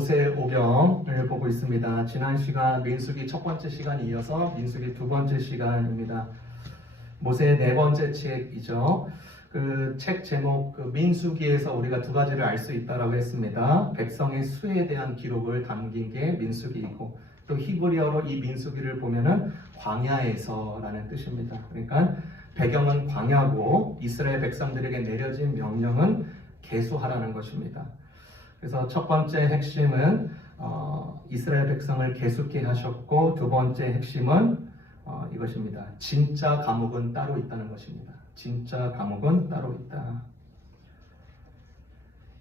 모세 오경을 보고 있습니다. 지난 시간 민수기 첫 번째 시간에 이어서 민수기 두 번째 시간입니다. 모세의 네 번째 책이죠. 그 책 제목 민수기에서 우리가 두 가지를 알 수 있다라고 했습니다. 백성의 수에 대한 기록을 담긴 게 민수기이고, 또 히브리어로 이 민수기를 보면은 광야에서라는 뜻입니다. 그러니까 배경은 광야고 이스라엘 백성들에게 내려진 명령은 계수하라는 것입니다. 그래서 첫 번째 핵심은 이스라엘 백성을 계수케 하셨고, 두 번째 핵심은 이것입니다. 진짜 감옥은 따로 있다는 것입니다. 진짜 감옥은 따로 있다.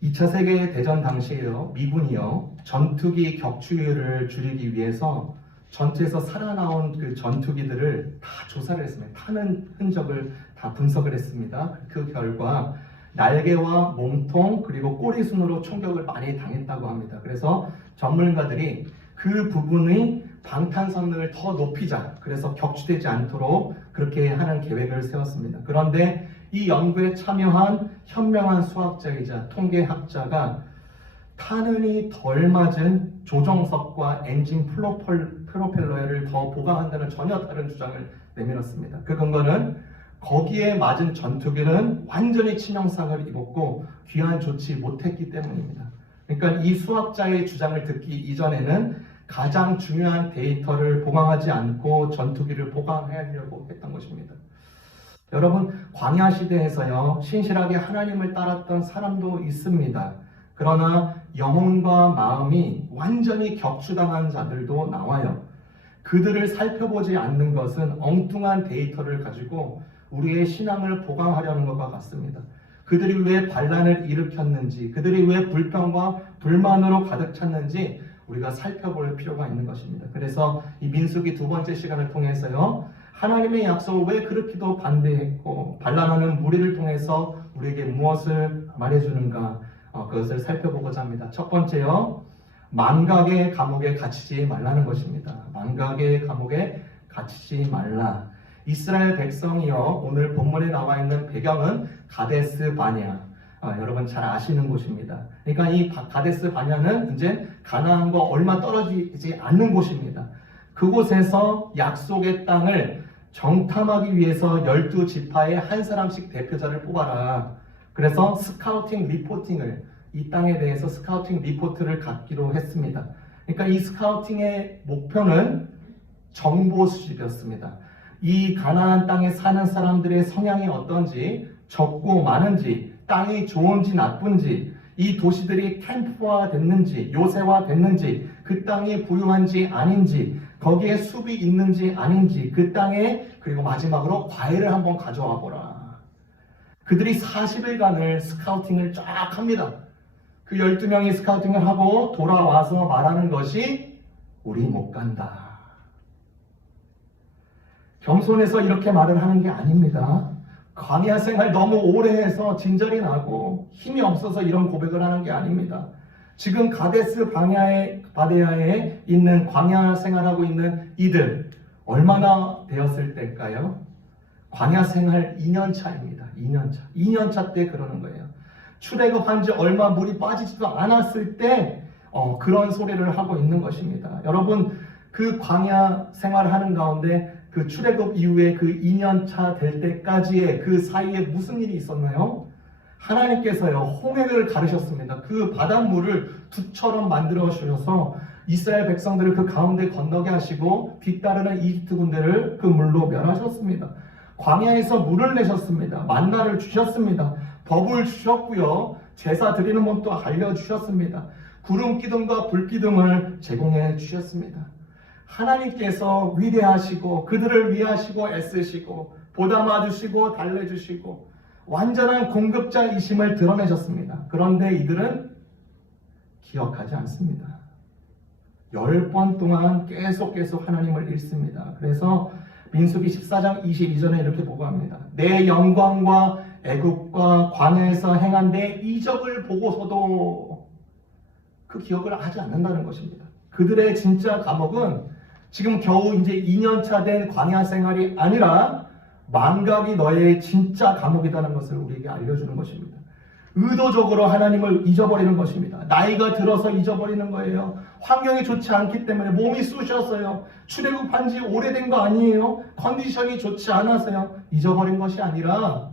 2차 세계대전 당시에요, 미군이요, 전투기 격추율을 줄이기 위해서 전투에서 살아나온 그 전투기들을 다 조사를 했습니다. 타는 흔적을 다 분석을 했습니다. 그 결과 날개와 몸통 그리고 꼬리순으로 총격을 많이 당했다고 합니다. 그래서 전문가들이 그 부분의 방탄성능을 더 높이자, 그래서 격추되지 않도록 그렇게 하는 계획을 세웠습니다. 그런데 이 연구에 참여한 현명한 수학자이자 통계학자가 탄흔이 덜 맞은 조종석과 엔진 프로펠러를 더 보강한다는 전혀 다른 주장을 내밀었습니다. 그 근거는 거기에 맞은 전투기는 완전히 치명상을 입었고 귀환 조치 못했기 때문입니다. 그러니까 이 수학자의 주장을 듣기 이전에는 가장 중요한 데이터를 보강하지 않고 전투기를 보강하려고 했던 것입니다. 여러분, 광야 시대에서요, 신실하게 하나님을 따랐던 사람도 있습니다. 그러나 영혼과 마음이 완전히 격추당한 자들도 나와요. 그들을 살펴보지 않는 것은 엉뚱한 데이터를 가지고 우리의 신앙을 보강하려는 것과 같습니다. 그들이 왜 반란을 일으켰는지, 그들이 왜 불평과 불만으로 가득 찼는지 우리가 살펴볼 필요가 있는 것입니다. 그래서 이 민수기 두 번째 시간을 통해서요, 하나님의 약속을 왜 그렇게도 반대했고 반란하는 무리를 통해서 우리에게 무엇을 말해주는가, 그것을 살펴보고자 합니다. 첫 번째요, 망각의 감옥에 갇히지 말라는 것입니다. 망각의 감옥에 갇히지 말라. 이스라엘 백성이요, 오늘 본문에 나와 있는 배경은 가데스 바냐, 여러분 잘 아시는 곳입니다. 그러니까 이 가데스 바냐는 이제 가나안과 얼마 떨어지지 않는 곳입니다. 그곳에서 약속의 땅을 정탐하기 위해서 12지파에 한 사람씩 대표자를 뽑아라. 그래서 스카우팅 리포팅을, 이 땅에 대해서 스카우팅 리포트를 갖기로 했습니다. 그러니까 이 스카우팅의 목표는 정보 수집이었습니다. 이 가나안 땅에 사는 사람들의 성향이 어떤지, 적고 많은지, 땅이 좋은지 나쁜지, 이 도시들이 캠프화 됐는지 요새화 됐는지, 그 땅이 부유한지 아닌지, 거기에 숲이 있는지 아닌지, 그 땅에, 그리고 마지막으로 과일을 한번 가져와 보라. 그들이 40일간을 스카우팅을 쫙 합니다. 그 12명이 스카우팅을 하고 돌아와서 말하는 것이 우리 못 간다. 겸손해서 이렇게 말을 하는 게 아닙니다. 광야 생활 너무 오래 해서 진절이 나고 힘이 없어서 이런 고백을 하는 게 아닙니다. 지금 가데스 바네아에 있는 광야 생활하고 있는 이들 얼마나 되었을 때일까요? 광야 생활 2년 차입니다. 2년 차 때 그러는 거예요. 출애굽한 지 얼마 물이 빠지지도 않았을 때 그런 소리를 하고 있는 것입니다. 여러분, 그 광야 생활하는 가운데 그 출애굽 이후에 그 2년 차 될 때까지의 그 사이에 무슨 일이 있었나요? 하나님께서요, 홍해를 가르셨습니다. 그 바닷물을 둑처럼 만들어 주셔서 이스라엘 백성들을 그 가운데 건너게 하시고 뒤따르는 이집트 군대를 그 물로 멸하셨습니다. 광야에서 물을 내셨습니다. 만나를 주셨습니다. 법을 주셨고요, 제사 드리는 법도 알려주셨습니다. 구름 기둥과 불 기둥을 제공해 주셨습니다. 하나님께서 위대하시고 그들을 위하시고 애쓰시고 보담아 주시고 달래주시고 완전한 공급자이심을 드러내셨습니다. 그런데 이들은 기억하지 않습니다. 10번 동안 계속 하나님을 잃습니다. 그래서 민수기 14장 22절에 이렇게 보고합니다. 내 영광과 애국과 광야에서 행한 내 이적을 보고서도 그 기억을 하지 않는다는 것입니다. 그들의 진짜 감옥은 지금 겨우 이제 2년 차 된 광야 생활이 아니라 망각이 너의 진짜 감옥이라는 것을 우리에게 알려주는 것입니다. 의도적으로 하나님을 잊어버리는 것입니다. 나이가 들어서 잊어버리는 거예요. 환경이 좋지 않기 때문에 몸이 쑤셨어요. 출애굽한 지 오래된 거 아니에요. 컨디션이 좋지 않아서요. 잊어버린 것이 아니라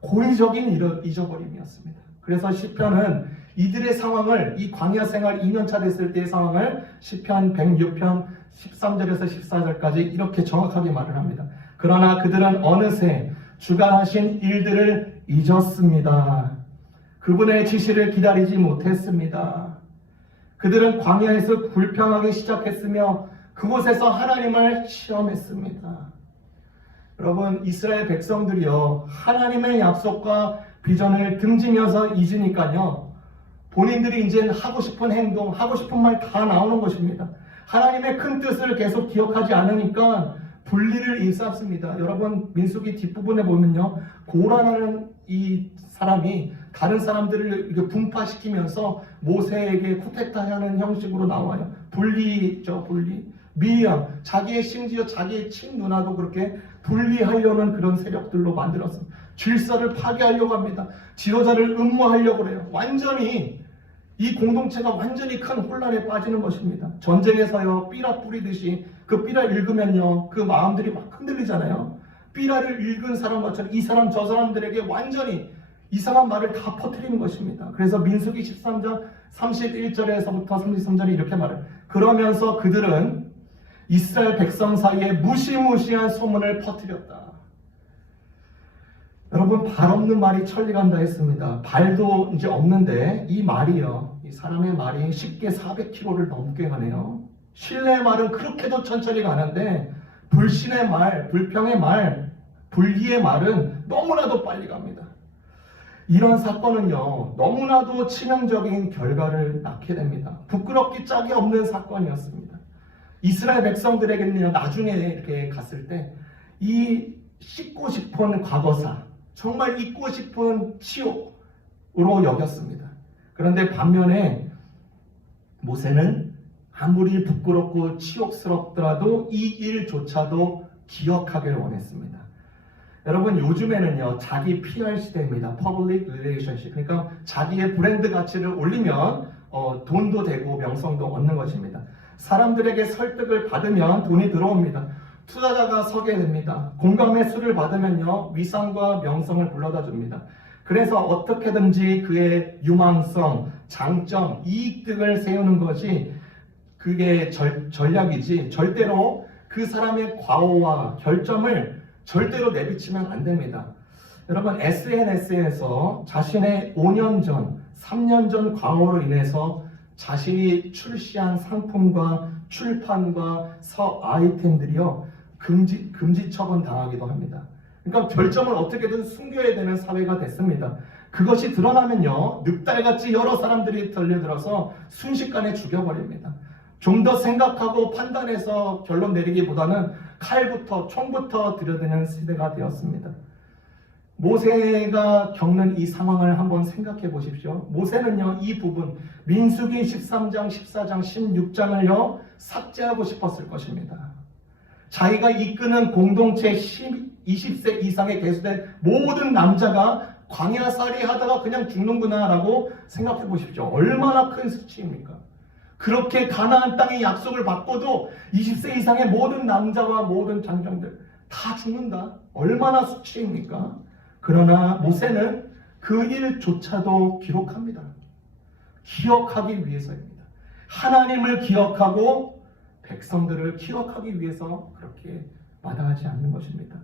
고의적인 잊어버림이었습니다. 그래서 시편은 이들의 상황을, 이 광야 생활 2년차 됐을 때의 상황을 시편 106편 13절에서 14절까지 이렇게 정확하게 말을 합니다. 그러나 그들은 어느새 주가 하신 일들을 잊었습니다. 그분의 지시를 기다리지 못했습니다. 그들은 광야에서 불평하기 시작했으며 그곳에서 하나님을 시험했습니다. 여러분, 이스라엘 백성들이요, 하나님의 약속과 비전을 등지면서 잊으니까요, 본인들이 이제 하고 싶은 행동, 하고 싶은 말 다 나오는 것입니다. 하나님의 큰 뜻을 계속 기억하지 않으니까 분리를 일삼습니다. 여러분, 민수기 뒷부분에 보면요, 고라라는 이 사람이 다른 사람들을 이렇게 분파시키면서 모세에게 쿠데타하는 형식으로 나와요. 분리죠, 분리. 미리암, 심지어 자기의 친누나도 그렇게 분리하려는 그런 세력들로 만들었습니다. 질서를 파괴하려고 합니다. 지도자를 음모하려고 그래요. 완전히 이 공동체가 완전히 큰 혼란에 빠지는 것입니다. 전쟁에서요, 삐라 뿌리듯이 그 삐라 읽으면요, 그 마음들이 막 흔들리잖아요. 삐라를 읽은 사람처럼 이 사람 저 사람들에게 완전히 이상한 말을 다 퍼뜨리는 것입니다. 그래서 민수기 13장 31절에서부터 33절에 이렇게 말해요. 그러면서 그들은 이스라엘 백성 사이에 무시무시한 소문을 퍼뜨렸다. 여러분, 발 없는 말이 천리 간다 했습니다. 발도 이제 없는데 이 말이요, 이 사람의 말이 쉽게 400km를 넘게 가네요. 신뢰의 말은 그렇게도 천천히 가는데 불신의 말, 불평의 말, 불의의 말은 너무나도 빨리 갑니다. 이런 사건은요, 너무나도 치명적인 결과를 낳게 됩니다. 부끄럽기 짝이 없는 사건이었습니다. 이스라엘 백성들에게는요, 나중에 이렇게 갔을 때 이 씻고 싶은 과거사, 정말 잊고 싶은 치욕으로 여겼습니다. 그런데 반면에 모세는 아무리 부끄럽고 치욕스럽더라도 이 일조차도 기억하길 원했습니다. 여러분, 요즘에는요, 자기 PR 시대입니다. Public Relationship. 그러니까 자기의 브랜드 가치를 올리면 돈도 되고 명성도 얻는 것입니다. 사람들에게 설득을 받으면 돈이 들어옵니다. 투자자가 서게 됩니다. 공감의 수를 받으면요, 위상과 명성을 불러다 줍니다. 그래서 어떻게든지 그의 유망성, 장점, 이익 등을 세우는 것이 그게 전략이지, 절대로 그 사람의 과오와 결점을 절대로 내비치면 안 됩니다. 여러분, SNS에서 자신의 5년 전, 3년 전 과오로 인해서 자신이 출시한 상품과 출판과 아이템들이요, 금지 처분 당하기도 합니다. 그러니까 결점을 어떻게든 숨겨야 되는 사회가 됐습니다. 그것이 드러나면요, 늑달같이 여러 사람들이 달려들어서 순식간에 죽여버립니다. 좀 더 생각하고 판단해서 결론 내리기보다는 칼부터 총부터 들여대는 시대가 되었습니다. 모세가 겪는 이 상황을 한번 생각해 보십시오. 모세는요, 이 부분 민수기 13장, 14장, 16장을요 삭제하고 싶었을 것입니다. 자기가 이끄는 공동체 20세 이상에 계수된 모든 남자가 광야살이 하다가 그냥 죽는구나 라고 생각해 보십시오. 얼마나 큰 수치입니까? 그렇게 가나안 땅의 약속을 받고도 20세 이상의 모든 남자와 모든 장정들 다 죽는다. 얼마나 수치입니까? 그러나 모세는 그 일조차도 기록합니다. 기억하기 위해서입니다. 하나님을 기억하고 백성들을 기억하기 위해서 그렇게 마다하지 않는 것입니다.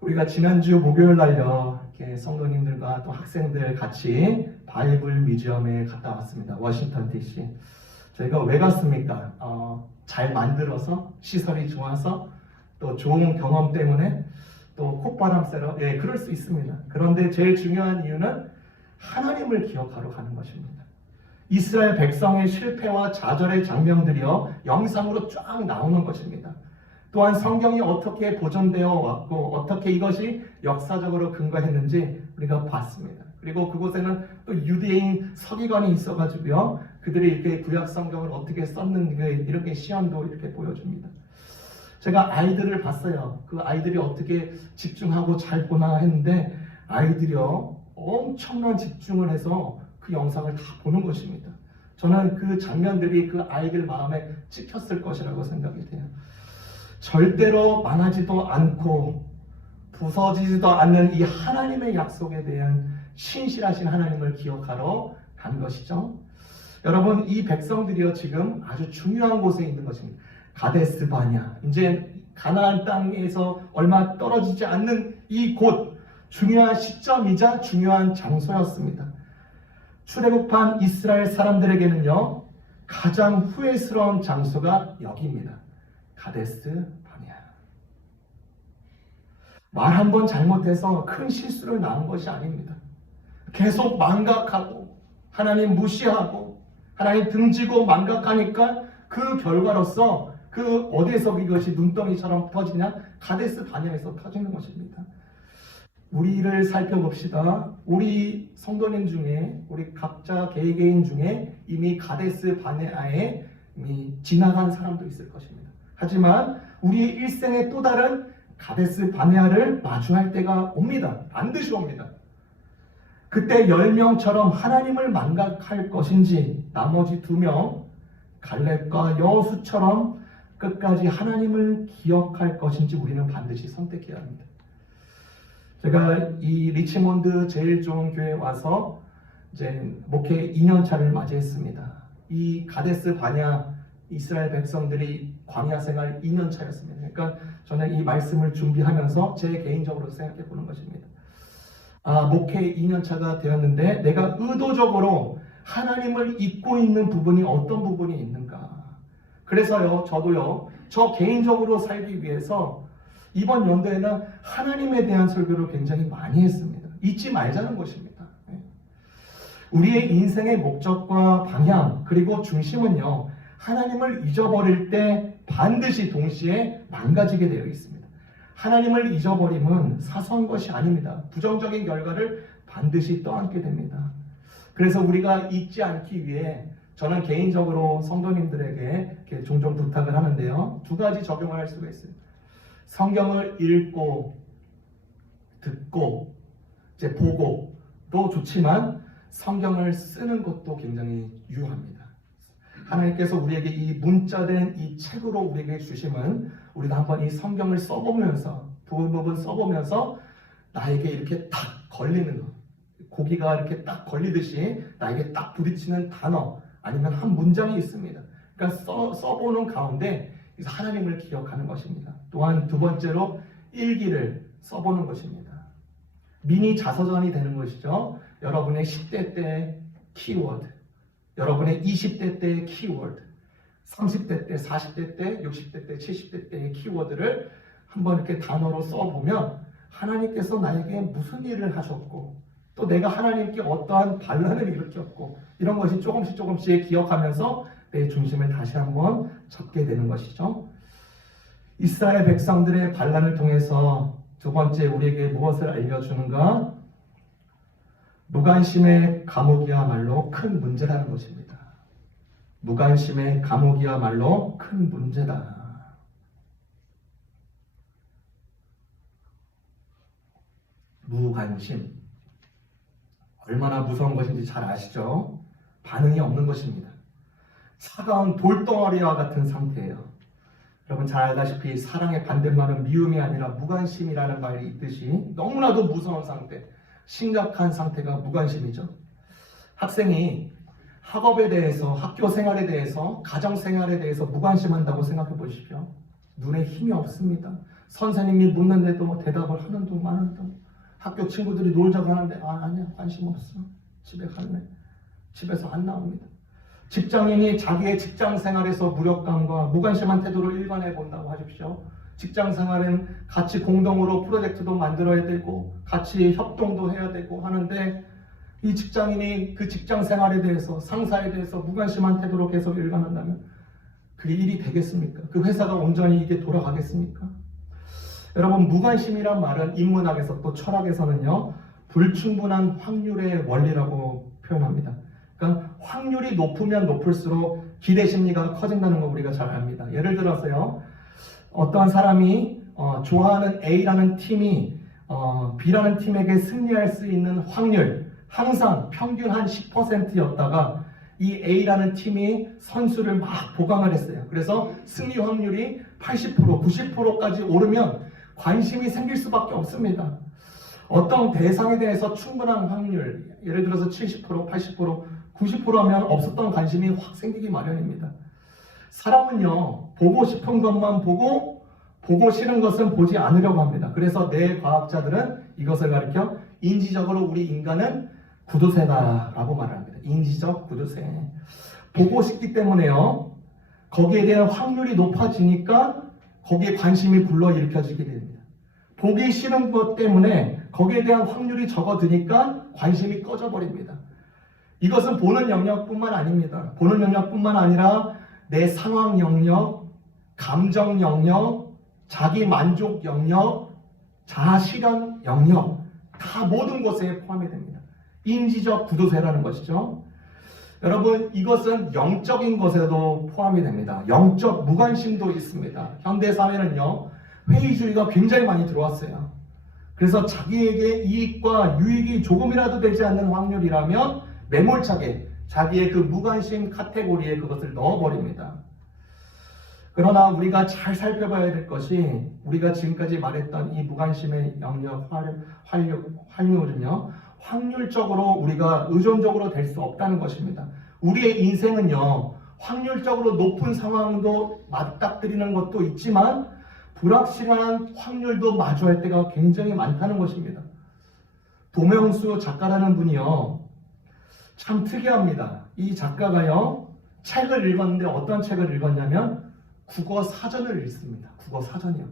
우리가 지난주 목요일 날요, 이렇게 성도님들과 또 학생들 같이 바이블 뮤지엄에 갔다 왔습니다. 워싱턴 DC. 저희가 왜 갔습니까? 잘 만들어서, 시설이 좋아서, 또 좋은 경험 때문에, 또 콧바람 쐬러, 예, 그럴 수 있습니다. 그런데 제일 중요한 이유는 하나님을 기억하러 가는 것입니다. 이스라엘 백성의 실패와 좌절의 장면들이요, 영상으로 쫙 나오는 것입니다. 또한 성경이 어떻게 보존되어 왔고 어떻게 이것이 역사적으로 근거했는지 우리가 봤습니다. 그리고 그곳에는 또 유대인 서기관이 있어가지고요, 그들이 이렇게 구약 성경을 어떻게 썼는지 이렇게 시연도 이렇게 보여줍니다. 제가 아이들을 봤어요. 그 아이들이 어떻게 집중하고 잘 보나 했는데 아이들이요, 엄청난 집중을 해서 그 영상을 다 보는 것입니다. 저는 그 장면들이 그 아이들 마음에 찍혔을 것이라고 생각이 돼요. 절대로 망하지도 않고 부서지지도 않는 이 하나님의 약속에 대한 신실하신 하나님을 기억하러 간 것이죠. 여러분, 이 백성들이요 지금 아주 중요한 곳에 있는 것입니다. 가데스 바냐, 이제 가나안 땅에서 얼마 떨어지지 않는 이 곳, 중요한 시점이자 중요한 장소였습니다. 출애굽한 이스라엘 사람들에게는요 가장 후회스러운 장소가 여기입니다. 가데스 바냐. 말 한 번 잘못해서 큰 실수를 낳은 것이 아닙니다. 계속 망각하고 하나님 무시하고 하나님 등지고 망각하니까 그 결과로서 그 어디에서 이것이 눈덩이처럼 터지냐? 가데스 바냐에서 터지는 것입니다. 우리를 살펴봅시다. 우리 성도님 중에 우리 각자 개개인 중에 이미 가데스 바네아에 이미 지나간 사람도 있을 것입니다. 하지만 우리의 일생에 또 다른 가데스 바네아를 마주할 때가 옵니다. 반드시 옵니다. 그때 10명처럼 하나님을 망각할 것인지 나머지 2명 갈렙과 여호수처럼 끝까지 하나님을 기억할 것인지 우리는 반드시 선택해야 합니다. 제가 이 리치몬드 제일 좋은 교회에 와서 이제 목회 2년차를 맞이했습니다. 이 가데스 바냐 이스라엘 백성들이 광야 생활 2년차였습니다. 그러니까 저는 이 말씀을 준비하면서 제 개인적으로 생각해 보는 것입니다. 목회 2년차가 되었는데 내가 의도적으로 하나님을 잊고 있는 부분이 어떤 부분이 있는가. 그래서요 저도요 저 개인적으로 살기 위해서 이번 연도에는 하나님에 대한 설교를 굉장히 많이 했습니다. 잊지 말자는 것입니다. 우리의 인생의 목적과 방향 그리고 중심은요 하나님을 잊어버릴 때 반드시 동시에 망가지게 되어 있습니다. 하나님을 잊어버림은 사소한 것이 아닙니다. 부정적인 결과를 반드시 떠안게 됩니다. 그래서 우리가 잊지 않기 위해 저는 개인적으로 성도님들에게 이렇게 종종 부탁을 하는데요. 2가지 적용을 할 수가 있어요. 성경을 읽고 듣고 이제 보고도 좋지만 성경을 쓰는 것도 굉장히 유효합니다. 하나님께서 우리에게 이 문자된 이 책으로 우리에게 주심은 우리가 한번 이 성경을 써보면서 부분 써보면서 나에게 이렇게 딱 걸리는 것, 고기가 이렇게 딱 걸리듯이 나에게 딱 부딪히는 단어 아니면 한 문장이 있습니다. 그러니까 써보는 가운데 하나님을 기억하는 것입니다. 또한 2번째로 일기를 써보는 것입니다. 미니 자서전이 되는 것이죠. 여러분의 10대 때 키워드, 여러분의 20대 때의 키워드, 30대 때, 40대 때, 60대 때, 70대 때의 키워드를 한번 이렇게 단어로 써보면 하나님께서 나에게 무슨 일을 하셨고 또 내가 하나님께 어떠한 반란을 일으켰고 이런 것이 조금씩 기억하면서 내 중심을 다시 한번 잡게 되는 것이죠. 이스라엘 백성들의 반란을 통해서 2번째 우리에게 무엇을 알려주는가? 무관심의 감옥이야말로 큰 문제라는 것입니다. 무관심의 감옥이야말로 큰 문제다. 무관심. 얼마나 무서운 것인지 잘 아시죠? 반응이 없는 것입니다. 차가운 돌덩어리와 같은 상태예요. 여러분 잘 알다시피 사랑의 반대말은 미움이 아니라 무관심이라는 말이 있듯이 너무나도 무서운 상태, 심각한 상태가 무관심이죠. 학생이 학업에 대해서, 학교 생활에 대해서, 가정 생활에 대해서 무관심한다고 생각해 보십시오. 눈에 힘이 없습니다. 선생님이 묻는데도 대답을 하는 둥 마는 둥. 학교 친구들이 놀자고 하는데 아니야 관심 없어. 집에 갈래. 집에서 안 나옵니다. 직장인이 자기의 직장 생활에서 무력감과 무관심한 태도를 일관해 본다고 하십시오. 직장 생활은 같이 공동으로 프로젝트도 만들어야 되고 같이 협동도 해야 되고 하는데 이 직장인이 그 직장 생활에 대해서 상사에 대해서 무관심한 태도로 계속 일관한다면 그게 일이 되겠습니까? 그 회사가 온전히 이게 돌아가겠습니까? 여러분 무관심이란 말은 인문학에서 또 철학에서는요 불충분한 확률의 원리라고 표현합니다. 그러니까 확률이 높으면 높을수록 기대 심리가 커진다는 거 우리가 잘 압니다. 예를 들어서요 어떠한 사람이 좋아하는 A라는 팀이 B라는 팀에게 승리할 수 있는 확률 항상 평균 한 10%였다가 이 A라는 팀이 선수를 막 보강을 했어요. 그래서 승리 확률이 80%, 90%까지 오르면 관심이 생길 수밖에 없습니다. 어떤 대상에 대해서 충분한 확률, 예를 들어서 70%, 80%, 90% 하면 없었던 관심이 확 생기기 마련입니다. 사람은요, 보고 싶은 것만 보고 싫은 것은 보지 않으려고 합니다. 그래서 뇌과학자들은 이것을 가리켜 인지적으로 우리 인간은 구두쇠다라고 말을 합니다. 인지적 구두쇠. 보고 싶기 때문에요, 거기에 대한 확률이 높아지니까 거기에 관심이 불러일으켜지게 됩니다. 보기 싫은 것 때문에 거기에 대한 확률이 적어드니까 관심이 꺼져버립니다. 이것은 보는 영역뿐만 아닙니다. 보는 영역뿐만 아니라 내 상황 영역, 감정 영역, 자기 만족 영역, 자아 실현 영역, 다 모든 것에 포함이 됩니다. 인지적 구두쇠라는 것이죠. 여러분, 이것은 영적인 것에도 포함이 됩니다. 영적 무관심도 있습니다. 현대 사회는요, 회의주의가 굉장히 많이 들어왔어요. 그래서 자기에게 이익과 유익이 조금이라도 되지 않는 확률이라면 매몰차게 자기의 그 무관심 카테고리에 그것을 넣어버립니다. 그러나 우리가 잘 살펴봐야 될 것이, 우리가 지금까지 말했던 이 무관심의 영역 확률은요, 확률적으로 우리가 의존적으로 될 수 없다는 것입니다. 우리의 인생은요, 확률적으로 높은 상황도 맞닥뜨리는 것도 있지만 불확실한 확률도 마주할 때가 굉장히 많다는 것입니다. 도명수 작가라는 분이요, 참 특이합니다. 이 작가가요, 책을 읽었는데 어떤 책을 읽었냐면 국어 사전을 읽습니다. 국어 사전이요.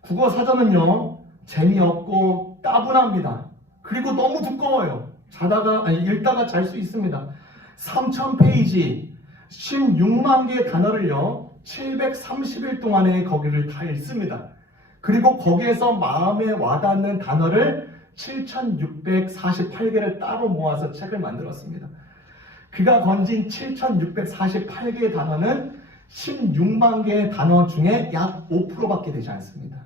국어 사전은요, 재미없고 따분합니다. 그리고 너무 두꺼워요. 읽다가 잘 수 있습니다. 3000페이지, 16만 개의 단어를요, 730일 동안에 거기를 다 읽습니다. 그리고 거기에서 마음에 와닿는 단어를 7648개를 따로 모아서 책을 만들었습니다. 그가 건진 7648개의 단어는 16만 개의 단어 중에 약 5%밖에 되지 않습니다.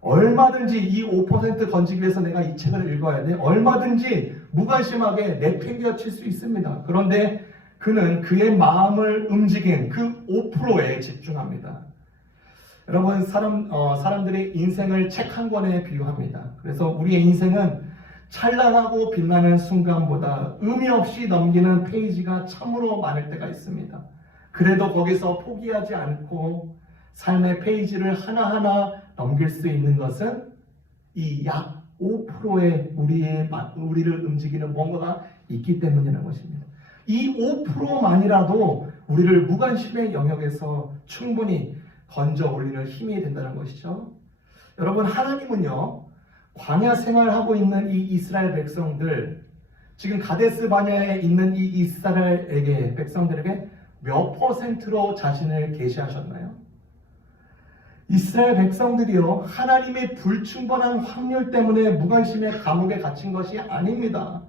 얼마든지 이 5% 건지기 위해서 내가 이 책을 읽어야 돼. 얼마든지 무관심하게 내팽개칠 수 있습니다. 그런데 그는 그의 마음을 움직인 그 5%에 집중합니다. 여러분, 사람들의 인생을 책 한 권에 비유합니다. 그래서 우리의 인생은 찬란하고 빛나는 순간보다 의미 없이 넘기는 페이지가 참으로 많을 때가 있습니다. 그래도 거기서 포기하지 않고 삶의 페이지를 하나하나 넘길 수 있는 것은 이 약 5%의 우리를 움직이는 뭔가가 있기 때문이라는 것입니다. 이 5%만이라도 우리를 무관심의 영역에서 충분히 건져 올리는 힘이 된다는 것이죠. 여러분, 하나님은요, 광야 생활하고 있는 이 이스라엘 백성들, 지금 가데스 바냐에 있는 이 이스라엘 백성들에게 몇 %로 자신을 계시하셨나요? 이스라엘 백성들이요, 하나님의 불충분한 확률 때문에 무관심의 감옥에 갇힌 것이 아닙니다.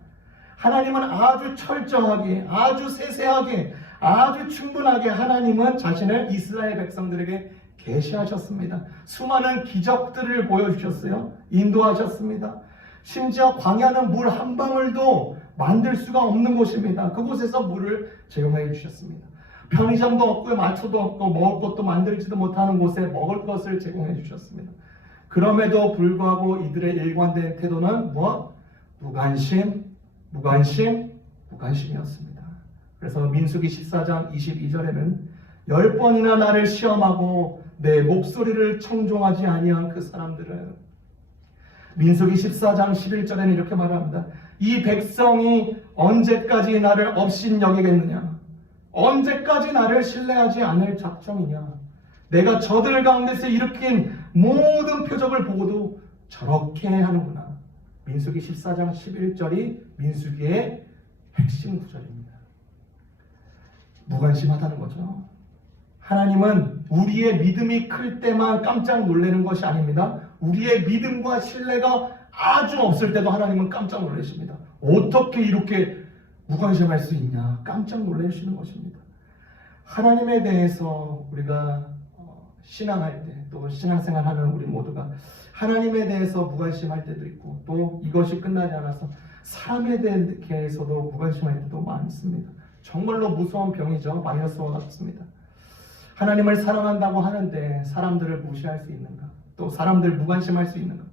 하나님은 아주 철저하게, 아주 세세하게, 아주 충분하게 하나님은 자신을 이스라엘 백성들에게 계시하셨습니다. 수많은 기적들을 보여주셨어요. 인도하셨습니다. 심지어 광야는 물 한 방울도 만들 수가 없는 곳입니다. 그곳에서 물을 제공해 주셨습니다. 편의점도 없고 말초도 없고 먹을 것도 만들지도 못하는 곳에 먹을 것을 제공해 주셨습니다. 그럼에도 불구하고 이들의 일관된 태도는 무엇? 무관심이었습니다. 그래서 민수기 14장 22절에는 10번이나 나를 시험하고 내 목소리를 청종하지 아니한 그 사람들은, 민수기 14장 11절에는 이렇게 말합니다. 이 백성이 언제까지 나를 업신여기겠느냐? 언제까지 나를 신뢰하지 않을 작정이냐? 내가 저들 가운데서 일으킨 모든 표적을 보고도 저렇게 하는구나. 민수기 14장 11절이 민수기의 핵심 구절입니다. 무관심하다는 거죠. 하나님은 우리의 믿음이 클 때만 깜짝 놀라는 것이 아닙니다. 우리의 믿음과 신뢰가 아주 없을 때도 하나님은 깜짝 놀라십니다. 어떻게 이렇게 무관심할 수 있냐? 깜짝 놀라시는 것입니다. 하나님에 대해서 우리가 신앙할 때, 또 신앙생활하는 우리 모두가 하나님에 대해서 무관심할 때도 있고, 또 이것이 끝나지 않아서 사람에 대해서도 무관심할 때도 많습니다. 정말로 무서운 병이죠. 바이러스와 같습니다. 하나님을 사랑한다고 하는데 사람들을 무시할 수 있는가? 또 사람들 무관심할 수 있는가?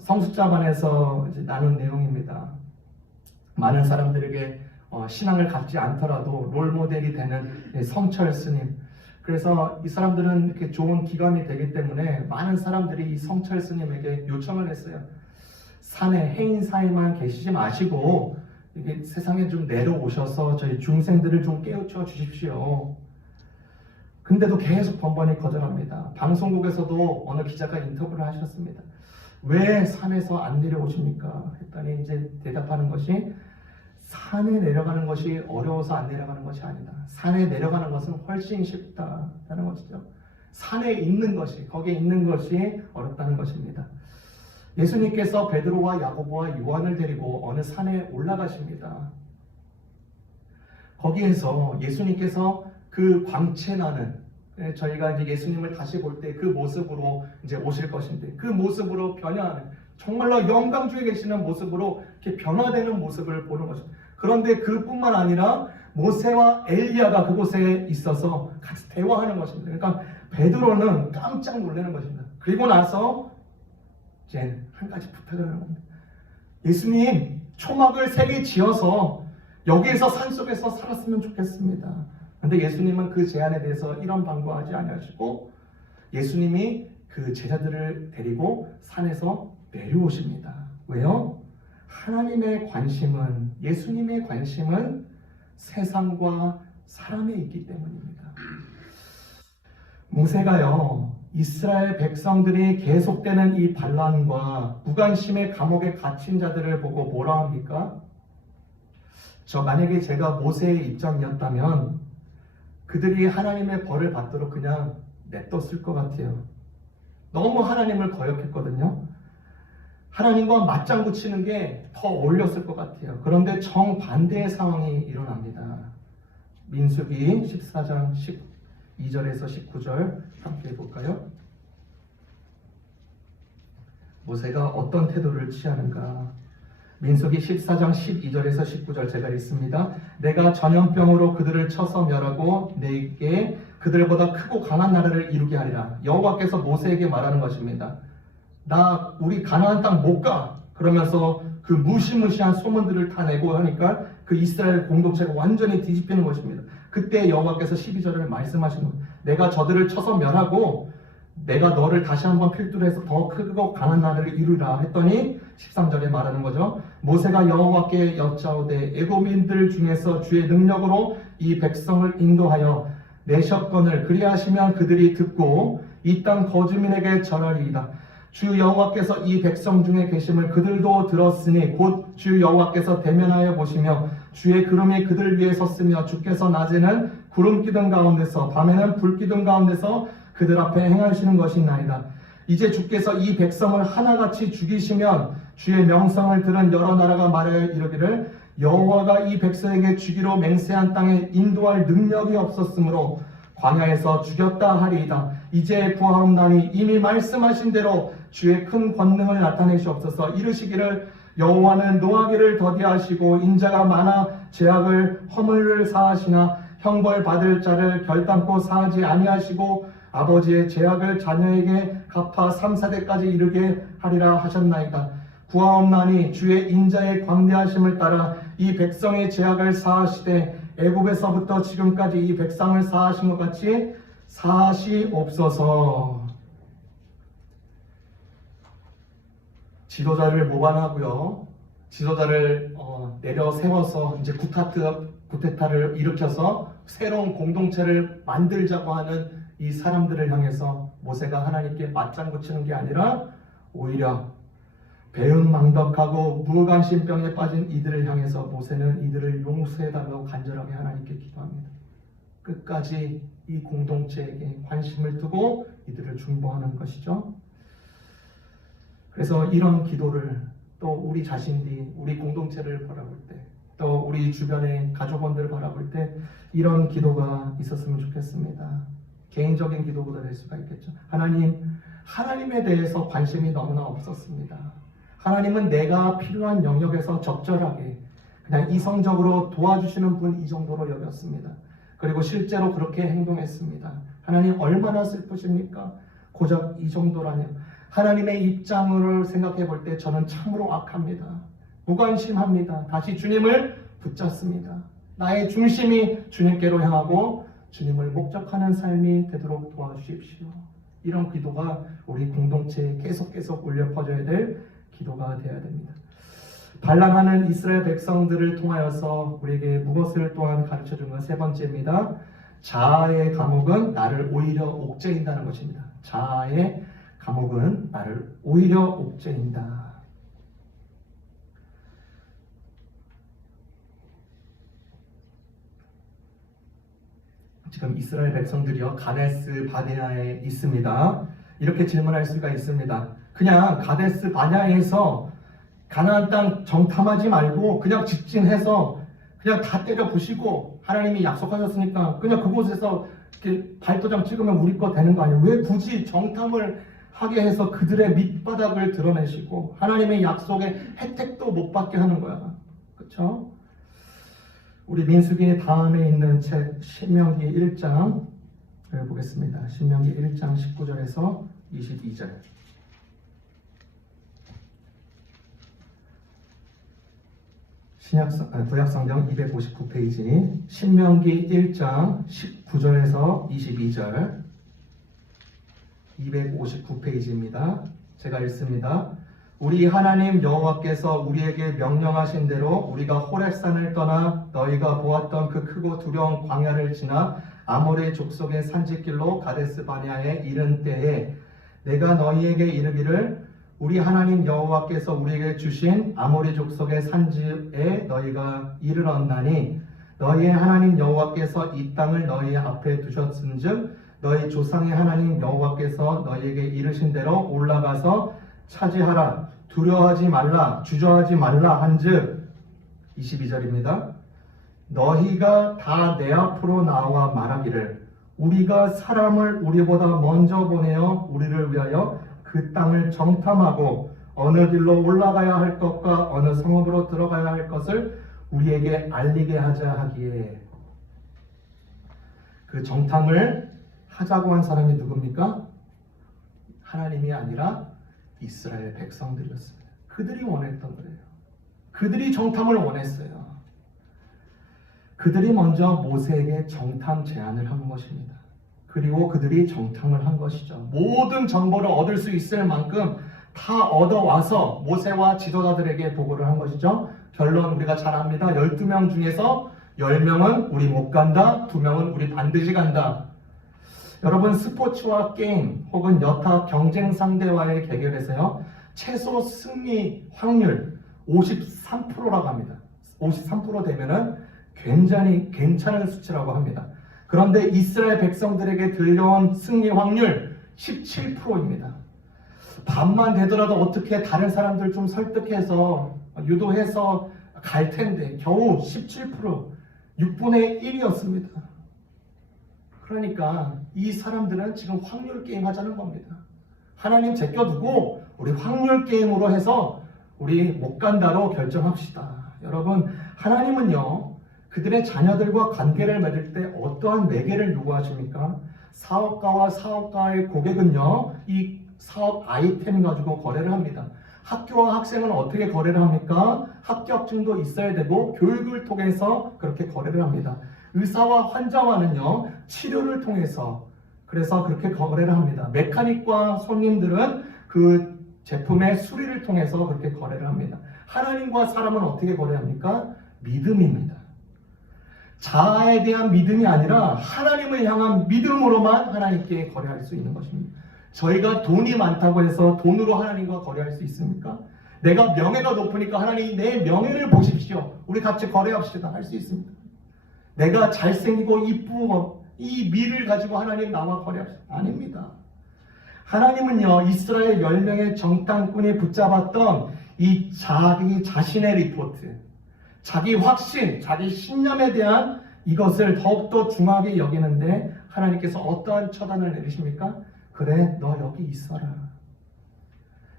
성숙자반에서 이제 나눈 내용입니다. 많은 사람들에게 신앙을 갖지 않더라도 롤모델이 되는 성철 스님. 그래서 이 사람들은 이렇게 좋은 기관이 되기 때문에 많은 사람들이 이 성철 스님에게 요청을 했어요. 산에 해인사에만 계시지 마시고 이게 세상에 좀 내려오셔서 저희 중생들을 좀 깨우쳐 주십시오. 근데도 계속 번번이 거절합니다. 방송국에서도 어느 기자가 인터뷰를 하셨습니다. 왜 산에서 안 내려오십니까? 했더니 이제 대답하는 것이 산에 내려가는 것이 어려워서 안 내려가는 것이 아니다. 산에 내려가는 것은 훨씬 쉽다는 것이죠. 산에 있는 것이, 거기에 있는 것이 어렵다는 것입니다. 예수님께서 베드로와 야고보와 요한을 데리고 어느 산에 올라가십니다. 거기에서 예수님께서 그 광채나는, 저희가 이제 예수님을 다시 볼 때 그 모습으로 이제 오실 것인데, 그 모습으로 변화하는, 정말로 영광 중에 계시는 모습으로 이렇게 변화되는 모습을 보는 것입니다. 그런데 그뿐만 아니라 모세와 엘리야가 그곳에 있어서 같이 대화하는 것입니다. 그러니까 베드로는 깜짝 놀라는 것입니다. 그리고 나서 이제 한 가지 부탁을 하는 겁니다. 예수님, 초막을 3개 지어서 여기에서 산속에서 살았으면 좋겠습니다. 그런데 예수님은 그 제안에 대해서 이런 방구하지 아니하시고 예수님이 그 제자들을 데리고 산에서 내려오십니다. 왜요? 하나님의 관심은, 예수님의 관심은 세상과 사람에 있기 때문입니다. 모세가요, 이스라엘 백성들이 계속되는 이 반란과 무관심의 감옥에 갇힌 자들을 보고 뭐라 합니까? 만약에 제가 모세의 입장이었다면 그들이 하나님의 벌을 받도록 그냥 냅뒀을 것 같아요. 너무 하나님을 거역했거든요. 하나님과 맞장구 치는 게 더 어울렸을 것 같아요. 그런데 정반대의 상황이 일어납니다. 민수기 14장 12절에서 19절 함께 해볼까요? 모세가 어떤 태도를 취하는가? 민수기 14장 12절에서 19절 제가 읽습니다. 내가 전염병으로 그들을 쳐서 멸하고 내게 그들보다 크고 강한 나라를 이루게 하리라. 여호와께서 모세에게 말하는 것입니다. 우리 가나안 땅 못 가. 그러면서 그 무시무시한 소문들을 다 내고 하니까 그 이스라엘 공동체가 완전히 뒤집히는 것입니다. 그때 여호와께서 12절을 말씀하시는 겁니다. 내가 저들을 쳐서 멸하고 내가 너를 다시 한번 필두로 해서 더 크고 강한 나라를 이루라 했더니 13절에 말하는 거죠. 모세가 여호와께 여짜오되 애굽인들 중에서 주의 능력으로 이 백성을 인도하여 내셨거늘 그리하시면 그들이 듣고 이 땅 거주민에게 전하리이다. 주 여호와께서 이 백성 중에 계심을 그들도 들었으니 곧 주 여호와께서 대면하여 보시며 주의 구름이 그들 위에 섰으며 주께서 낮에는 구름 기둥 가운데서 밤에는 불 기둥 가운데서 그들 앞에 행하시는 것이나이다. 이제 주께서 이 백성을 하나같이 죽이시면 주의 명성을 들은 여러 나라가 말하여 이르기를 여호와가 이 백성에게 주기로 맹세한 땅에 인도할 능력이 없었으므로 광야에서 죽였다 하리이다. 이제 구하옵나니 이미 말씀하신 대로 주의 큰 권능을 나타내시옵소서. 이르시기를 여호와는 노하기를 더디하시고 인자가 많아 죄악을 허물을 사하시나 형벌 받을 자를 결단코 사하지 아니하시고 아버지의 죄악을 자녀에게 갚아 3, 4대까지 이르게 하리라 하셨나이다. 구하옵나니 주의 인자의 광대하심을 따라 이 백성의 죄악을 사하시되 애굽에서부터 지금까지 이 백성을 사하신 것 같이 사하시옵소서. 지도자를 모반하고요. 지도자를 내려 세워서 이제 구테타를 일으켜서 새로운 공동체를 만들자고 하는 이 사람들을 향해서 모세가 하나님께 맞장구 치는 게 아니라 오히려 배은망덕하고 무관심병에 빠진 이들을 향해서 모세는 이들을 용서해달라고 간절하게 하나님께 기도합니다. 끝까지 이 공동체에게 관심을 두고 이들을 중보하는 것이죠. 그래서 이런 기도를 또 우리 자신이 우리 공동체를 바라볼 때, 또 우리 주변의 가족원들을 바라볼 때 이런 기도가 있었으면 좋겠습니다. 개인적인 기도보다 될 수가 있겠죠. 하나님에 대해서 관심이 너무나 없었습니다. 하나님은 내가 필요한 영역에서 적절하게 그냥 이성적으로 도와주시는 분 이 정도로 여겼습니다. 그리고 실제로 그렇게 행동했습니다. 하나님 얼마나 슬프십니까? 고작 이 정도라뇨. 하나님의 입장을 생각해 볼 때 저는 참으로 악합니다. 무관심합니다. 다시 주님을 붙잡습니다. 나의 중심이 주님께로 향하고 주님을 목적하는 삶이 되도록 도와주십시오. 이런 기도가 우리 공동체에 계속 울려 퍼져야 될 기도가 되어야 됩니다. 반란하는 이스라엘 백성들을 통하여서 우리에게 무엇을 또한 가르쳐 준 건 세 번째입니다. 자아의 감옥은 나를 오히려 옥죄인다는 것입니다. 자아의 감옥은 나를 오히려 옥죄인다. 지금 이스라엘 백성들이요 가데스 바네아에 있습니다. 이렇게 질문할 수가 있습니다. 그냥 가데스 바네아에서 가나안 땅 정탐하지 말고 그냥 직진해서 그냥 다 때려 부시고 하나님이 약속하셨으니까 그냥 그곳에서 이렇게 발도장 찍으면 우리 거 되는 거 아니에요? 왜 굳이 정탐을 하게 해서 그들의 밑바닥을 드러내시고 하나님의 약속의 혜택도 못 받게 하는 거야. 그렇죠? 우리 민수기 다음에 있는 책 신명기 1장을 보겠습니다. 신명기 1장 19절에서 22절. 구약성경 259페이지 신명기 1장 19절에서 22절 259페이지입니다. 제가 읽습니다. 우리 하나님 여호와께서 우리에게 명령하신 대로 우리가 호렙산을 떠나 너희가 보았던 그 크고 두려운 광야를 지나 아모리 족속의 산지길로 가데스 바네아에 이른 때에 내가 너희에게 이르기를 우리 하나님 여호와께서 우리에게 주신 아모리 족속의 산지에 너희가 이르렀나니 너희의 하나님 여호와께서 이 땅을 너희 앞에 두셨은즉 너희 조상의 하나님 여호와께서 너희에게 이르신 대로 올라가서 차지하라. 두려워하지 말라. 주저하지 말라 한즉 22절입니다. 너희가 다 내 앞으로 나와 말하기를 우리가 사람을 우리보다 먼저 보내어 우리를 위하여 그 땅을 정탐하고 어느 길로 올라가야 할 것과 어느 성읍으로 들어가야 할 것을 우리에게 알리게 하자 하기에 그 정탐을 하자고 한 사람이 누굽니까? 하나님이 아니라 이스라엘 백성들이었습니다. 그들이 원했던 거예요. 그들이 정탐을 원했어요. 그들이 먼저 모세에게 정탐 제안을 한 것입니다. 그리고 그들이 정탐을 한 것이죠. 모든 정보를 얻을 수 있을 만큼 다 얻어와서 모세와 지도자들에게 보고를 한 것이죠. 결론 우리가 잘 압니다. 12명 중에서 10명은 우리 못 간다, 2명은 우리 반드시 간다. 여러분 스포츠와 게임 혹은 여타 경쟁 상대와의 대결에서요 최소 승리 확률 53%라고 합니다. 53% 되면은 굉장히 괜찮은 수치라고 합니다. 그런데 이스라엘 백성들에게 들려온 승리 확률 17%입니다. 반만 되더라도 어떻게 다른 사람들 좀 설득해서 유도해서 갈 텐데 겨우 17% 6분의 1이었습니다. 그러니까 이 사람들은 지금 확률 게임 하자는 겁니다. 하나님 제껴두고 우리 확률 게임으로 해서 우리 못 간다로 결정합시다. 여러분 하나님은요 그들의 자녀들과 관계를 맺을 때 어떠한 매개를 요구하십니까? 사업가와 사업가의 고객은요 이 사업 아이템 가지고 거래를 합니다. 학교와 학생은 어떻게 거래를 합니까? 합격증도 있어야 되고 교육을 통해서 그렇게 거래를 합니다. 의사와 환자와는요 치료를 통해서 그래서 그렇게 거래를 합니다. 메카닉과 손님들은 그 제품의 수리를 통해서 그렇게 거래를 합니다. 하나님과 사람은 어떻게 거래합니까? 믿음입니다. 자아에 대한 믿음이 아니라 하나님을 향한 믿음으로만 하나님께 거래할 수 있는 것입니다. 저희가 돈이 많다고 해서 돈으로 하나님과 거래할 수 있습니까? 내가 명예가 높으니까 하나님 내 명예를 보십시오. 우리 같이 거래합시다. 할 수 있습니다. 내가 잘생기고 이쁘고 이 미를 가지고 하나님 나와 거래합시다. 아닙니다. 하나님은요 이스라엘 10명의 정탐꾼이 붙잡았던 이 자기 자신의 리포트, 자기 확신, 자기 신념에 대한 이것을 더욱더 중하게 여기는데 하나님께서 어떠한 처단을 내리십니까? 그래, 너 여기 있어라.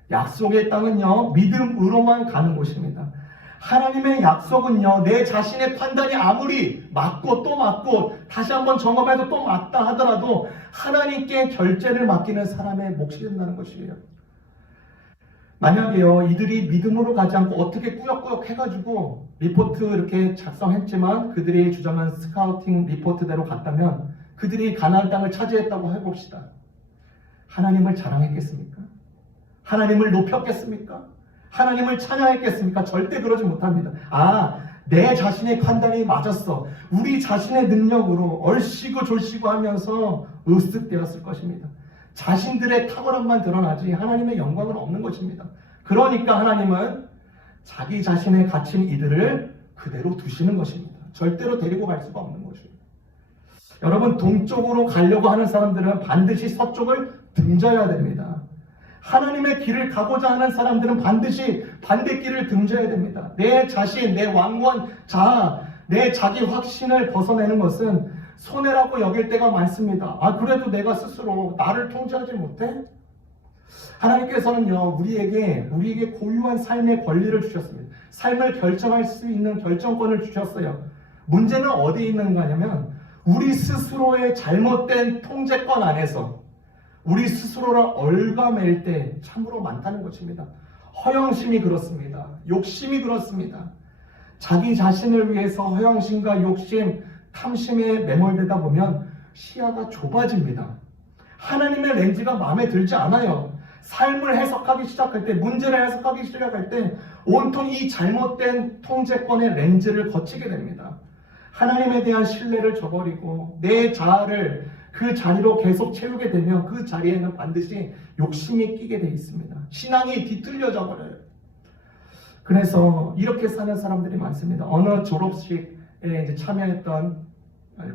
약속의 땅은요, 믿음으로만 가는 곳입니다. 하나님의 약속은요, 내 자신의 판단이 아무리 맞고 또 맞고 다시 한번 점검해도 또 맞다 하더라도 하나님께 결제를 맡기는 사람의 몫이 된다는 것이에요. 만약에요, 이들이 믿음으로 가지 않고 어떻게 꾸역꾸역 해가지고 리포트 이렇게 작성했지만 그들이 주장한 스카우팅 리포트대로 갔다면 그들이 가나안 땅을 차지했다고 해봅시다. 하나님을 자랑했겠습니까? 하나님을 높였겠습니까? 하나님을 찬양했겠습니까? 절대 그러지 못합니다. 내 자신의 판단이 맞았어. 우리 자신의 능력으로 얼씨구 졸씨구 하면서 으쓱되었을 것입니다. 자신들의 탁월함만 드러나지 하나님의 영광은 없는 것입니다. 그러니까 하나님은 자기 자신의 갇힌 이들을 그대로 두시는 것입니다. 절대로 데리고 갈 수가 없는 것입니다. 여러분, 동쪽으로 가려고 하는 사람들은 반드시 서쪽을 등져야 됩니다. 하나님의 길을 가고자 하는 사람들은 반드시 반대길을 등져야 됩니다. 내 자신, 내 완고한 자아, 내 자기 확신을 벗어내는 것은 손해라고 여길 때가 많습니다. 그래도 내가 스스로 나를 통제하지 못해? 하나님께서는요, 우리에게 고유한 삶의 권리를 주셨습니다. 삶을 결정할 수 있는 결정권을 주셨어요. 문제는 어디에 있는 거냐면 우리 스스로의 잘못된 통제권 안에서 우리 스스로를 얽어맬 때 참으로 많다는 것입니다. 허영심이 그렇습니다. 욕심이 그렇습니다. 자기 자신을 위해서 허영심과 욕심, 탐심에 매몰되다 보면 시야가 좁아집니다. 하나님의 렌즈가 마음에 들지 않아요. 삶을 해석하기 시작할 때, 문제를 해석하기 시작할 때 온통 이 잘못된 통제권의 렌즈를 거치게 됩니다. 하나님에 대한 신뢰를 저버리고 내 자아를 그 자리로 계속 채우게 되면 그 자리에는 반드시 욕심이 끼게 되어 있습니다. 신앙이 뒤틀려져 버려요. 그래서 이렇게 사는 사람들이 많습니다. 어느 졸업식에 이제 참여했던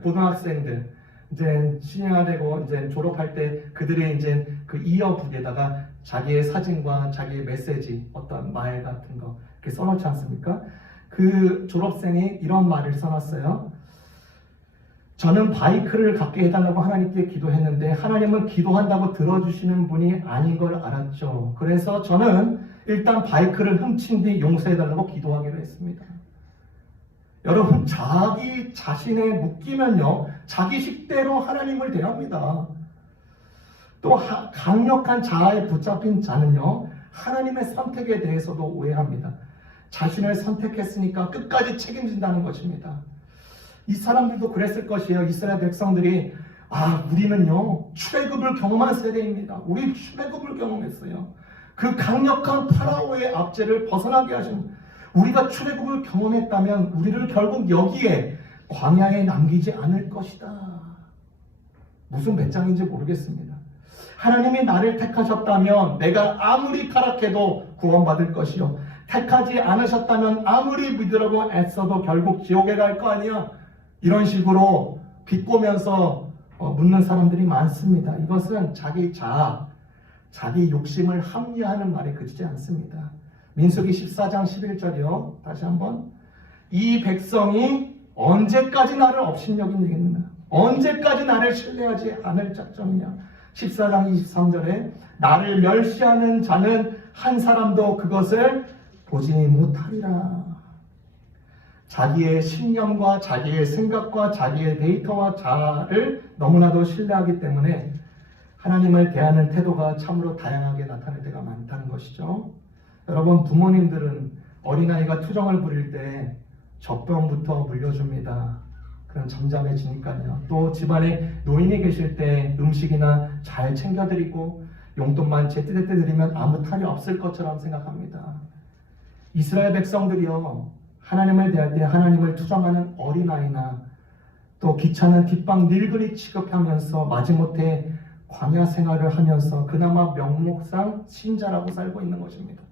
고등학생들, 이제 신여가 되고 이제 졸업할 때 그들의 이제 그 이어북에다가 자기의 사진과 자기의 메시지, 어떤 말 같은 거 이렇게 써놓지 않습니까? 그 졸업생이 이런 말을 써놨어요. 저는 바이크를 갖게 해달라고 하나님께 기도했는데 하나님은 기도한다고 들어주시는 분이 아닌 걸 알았죠. 그래서 저는 일단 바이크를 훔친 뒤 용서해달라고 기도하기로 했습니다. 여러분, 자기 자신에 묶이면요, 자기 식대로 하나님을 대합니다. 또 강력한 자아에 붙잡힌 자는요, 하나님의 선택에 대해서도 오해합니다. 자신을 선택했으니까 끝까지 책임진다는 것입니다. 이 사람들도 그랬을 것이에요. 이스라엘 백성들이 우리는요 출애굽을 경험한 세대입니다. 우리 출애굽을 경험했어요. 그 강력한 파라오의 압제를 벗어나게 하신, 우리가 출애굽을 경험했다면 우리를 결국 여기에 광야에 남기지 않을 것이다. 무슨 배짱인지 모르겠습니다. 하나님이 나를 택하셨다면 내가 아무리 타락해도 구원받을 것이요, 택하지 않으셨다면 아무리 믿으려고 애써도 결국 지옥에 갈 거 아니야. 이런 식으로 비꼬면서 묻는 사람들이 많습니다. 이것은 자기 자아, 자기 욕심을 합리화하는 말에 그치지 않습니다. 민수기 14장 11절이요. 다시 한번. 이 백성이 언제까지 나를 업신여기느냐? 언제까지 나를 신뢰하지 않을 작정이냐? 14장 23절에 나를 멸시하는 자는 한 사람도 그것을 보지 못하리라. 자기의 신념과 자기의 생각과 자기의 데이터와 자아를 너무나도 신뢰하기 때문에 하나님을 대하는 태도가 참으로 다양하게 나타날 때가 많다는 것이죠. 여러분, 부모님들은 어린아이가 투정을 부릴 때 젖병부터 물려줍니다. 그럼 잠잠해지니까요. 또 집안에 노인이 계실 때 음식이나 잘 챙겨드리고 용돈만 제때제때 드리면 아무 탈이 없을 것처럼 생각합니다. 이스라엘 백성들이요, 하나님을 대할 때 하나님을 투정하는 어린아이나 또 귀찮은 뒷방 늙은이 취급하면서 마지못해 광야 생활을 하면서 그나마 명목상 신자라고 살고 있는 것입니다.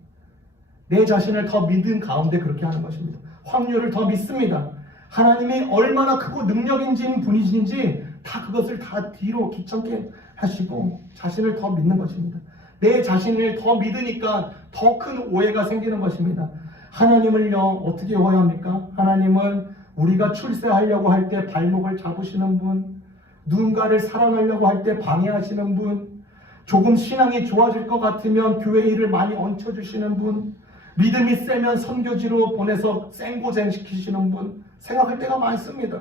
내 자신을 더 믿은 가운데 그렇게 하는 것입니다. 확률을 더 믿습니다. 하나님이 얼마나 크고 능력인지 분이신지 다 그것을 다 뒤로 귀찮게 하시고 자신을 더 믿는 것입니다. 내 자신을 더 믿으니까 더 큰 오해가 생기는 것입니다. 하나님을요 어떻게 오해합니까? 하나님은 우리가 출세하려고 할 때 발목을 잡으시는 분, 누군가를 사랑하려고 할 때 방해하시는 분, 조금 신앙이 좋아질 것 같으면 교회 일을 많이 얹혀주시는 분, 믿음이 세면 선교지로 보내서 생고생 시키시는 분 생각할 때가 많습니다.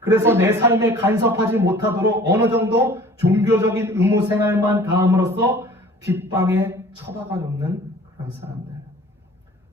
그래서 내 삶에 간섭하지 못하도록 어느 정도 종교적인 의무 생활만 다함으로써 뒷방에 처박아 놓는 그런 사람들.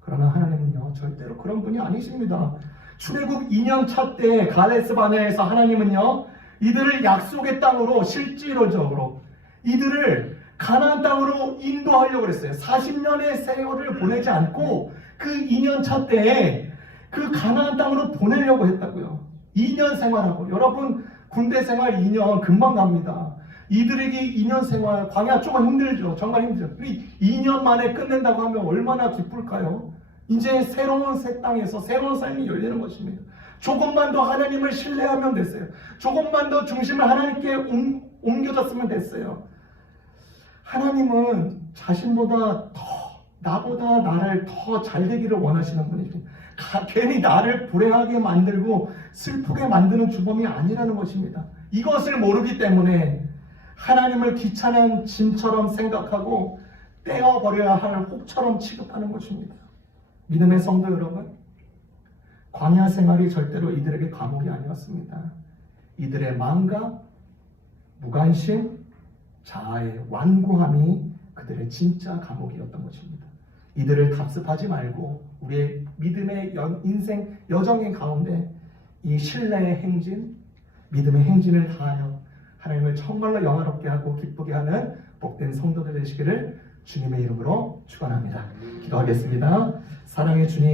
그러나 하나님은요, 절대로 그런 분이 아니십니다. 출애굽 2년 차 때 가데스 바네아에서 하나님은요, 이들을 약속의 땅으로 실질적으로 이들을 가나안 땅으로 인도하려고 했어요. 40년의 세월을 보내지 않고 그 2년 차 때에 그 가나안 땅으로 보내려고 했다고요. 2년 생활하고, 여러분 군대 생활 2년 금방 갑니다. 이들에게 2년 생활, 광야 조금 힘들죠. 정말 힘들죠. 2년 만에 끝낸다고 하면 얼마나 기쁠까요? 이제 새로운 새 땅에서 새로운 삶이 열리는 것입니다. 조금만 더 하나님을 신뢰하면 됐어요. 조금만 더 중심을 하나님께 옮겨졌으면 됐어요. 하나님은 자신보다 나보다 나를 더 잘되기를 원하시는 분이죠. 괜히 나를 불행하게 만들고 슬프게 만드는 주범이 아니라는 것입니다. 이것을 모르기 때문에 하나님을 귀찮은 짐처럼 생각하고 떼어버려야 할 혹처럼 취급하는 것입니다. 믿음의 성도 여러분, 광야 생활이 절대로 이들에게 감옥이 아니었습니다. 이들의 망각, 무관심, 자아의 완고함이 그들의 진짜 감옥이었던 것입니다. 이들을 답습하지 말고 우리의 믿음의 인생 여정의 가운데 이 신뢰의 행진, 믿음의 행진을 다하여 하나님을 정말로 영화롭게 하고 기쁘게 하는 복된 성도들 되시기를 주님의 이름으로 축원합니다. 기도하겠습니다. 사랑의 주님,